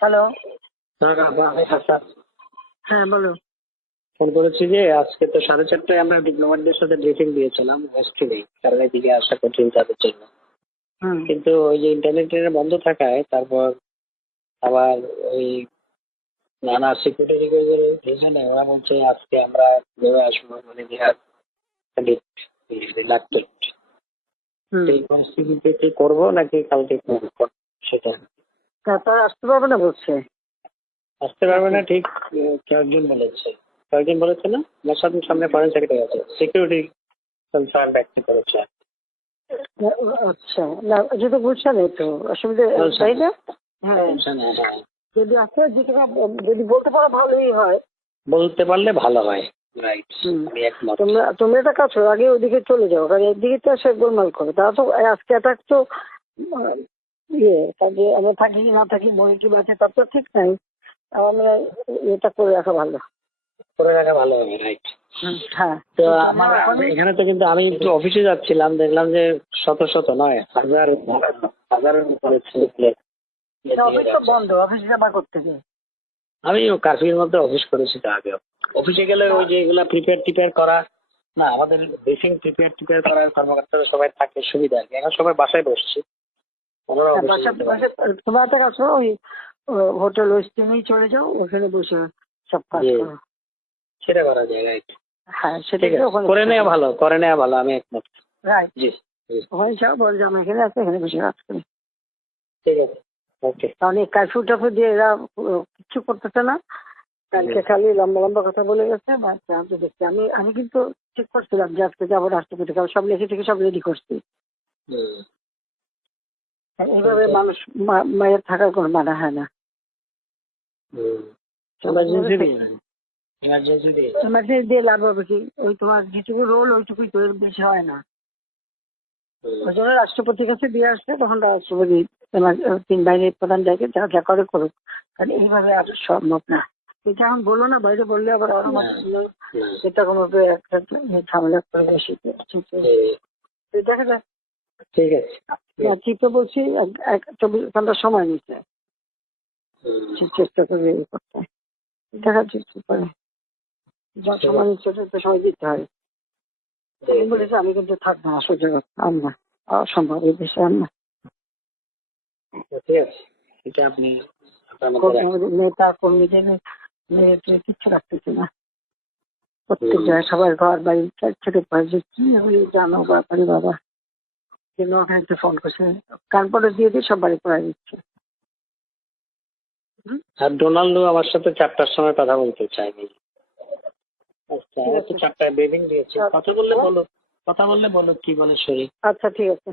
Hello. আমি হাসান হ্যাঁ, বলো। ফোন করেছি যে আজকে তো 4:30টায় আমরা ডিপ্লোমাটদের সাথে ব্রিফিং দিয়েছিলাম হোস্টেলে, কারণ এদিকে আসা কঠিন তাদের জন্য। হুম। কিন্তু ওই যে ইন্টারনেটের বন্ধ থাকায় তারপর আবার ওই নানা সিকিউরিটি রিজনে ওরা বলছে আজকে আমরা ভেবে আসবো, মানে রিলাক্টেড। হুম। এই পরিস্থিতিতে কি করবো নাকি কালকে করবো সেটা তারপর আসতে পারবে না বলছে। আসতে পারবে না ঠিক। কয়েকজন বলেছে, কয়েকজন বলেছে না, আমার সামনে ফরেন সেক্রেটারি আছে, সিকিউরিটি কনসার্ন ব্যক্ত করেছে। আচ্ছা, না যেহেতু বুঝছে না তো অসুবিধা, তাই না? হ্যাঁ, হ্যাঁ, যদি আসে যদি বলতে পারো ভালোই হয়। বলতে পারলে ভালো হয়। রাইট, হুম। আমি একমত। তোমরা একটা কাজ করো, আগে ওইদিকে চলে যাও, কারণ একদিকে তো সে গোলমাল করে। তারা তো আজকে অ্যাটাক তো কাজে আমরা থাকি কি না থাকি, মনে কি বাঁচে তার তো ঠিক নাই। আমরা এটা করে রাখা ভালো। করে রাখা ভালো হবে, রাইট। হ্যাঁ, তো আমার এখানে তো কিন্তু আমি একটু অফিসে যাচ্ছিলাম, দেখলাম যে শত শত নয়, হাজারের উপরে ছেলে অফিস তো বন্ধ, অফিস জমা করতে গিয়ে। আমি কাশ্মীর মধ্যে অফিস করেছি তো আগেও। অফিসে গেলে ওই যে এগুলা প্রিপেয়ার করা, না আমাদের বেসিক প্রিপেয়ার করার কর্মকর্তারা সবাই থাকে, সুবিধা আর কি। এখন সবাই বাসায় বসছি, ওনারা অফিসে যেতে পারে। তোমার একটা কাজ করো, ওই হোটেল ওয়েস্টিনেই চলে যাও, ওখানে বসে সব কাজ করো। সেটা করা যায়, রাইট। হ্যাঁ, সেটা ঠিক আছে, করে নেওয়া ভালো, আমি একমত। রাইট। জি, ওখানে যাও, বল যে আমি এখানে আছি, এখানে বসে কাজ করি। ঠিক আছে, ওকে। কারণ এই কারফিউ টাফিউ দিয়ে এরা কিচ্ছু করতেছে না। কালকে খালি লম্বা লম্বা কথা বলে গেছে। আমি দেখছি, আমি কিন্তু ঠিক করছিলাম যে আজকে যাবো রাষ্ট্রপতি, কারণ সব লিখে থেকে সব রেডি করছি। এইভাবে মানুষ মায়ের থাকার কোনো মানা হয় না। এমার্জেন্সি দিয়ে লাভ হবে কি? ওই তোমার যেটুকু রোল ওইটুকুই, তো এর বেশি হয় না। ওই জন্য রাষ্ট্রপতির কাছে দিয়ে আসছে, তখন রাষ্ট্রপতি 3 বাহিনীর প্রধান ডেকে যা করে করুক, কারণ এইভাবে আর সম্ভব না। এটা এখন বললো না, বাইরে বললে আবার এটা কোনো একটা ঝামেলা করে বেশি। দেখা যাক। ঠিক আছে, চিপে বলছি 24 ঘন্টা সময় নিচ্ছে, চেষ্টা করবে এই করতে। দেখা যাচ্ছে কি করে। যা সময় নিচ্ছে তো সময় দিতে হয়। বলেছে আমি কিন্তু থাকবো না, সহ্য করতে আমরা অসম্ভব এই দেশে আমরা। ঠিক আছে, এটা আপনি নেতা কর্মীদের কিচ্ছু রাখতেছে না। প্রত্যেক জায়গায় সবার ঘর বাড়ি ছেড়ে পাওয়া কি হয়ে জানো ব্যাপারে বাবা। কিন্তু ওখানে একটু ফোন করছে, কানপরে দিয়ে দিয়ে সব বাড়ি করা দিচ্ছে। আর ডোনাল্ডো আমার সাথে 4টার সময় কথা বলতে চাইনি। আচ্ছা, 4টায় ব্রিফিং দিয়েছে, কথা বললে বলো কি বলে শরীর। আচ্ছা, ঠিক আছে।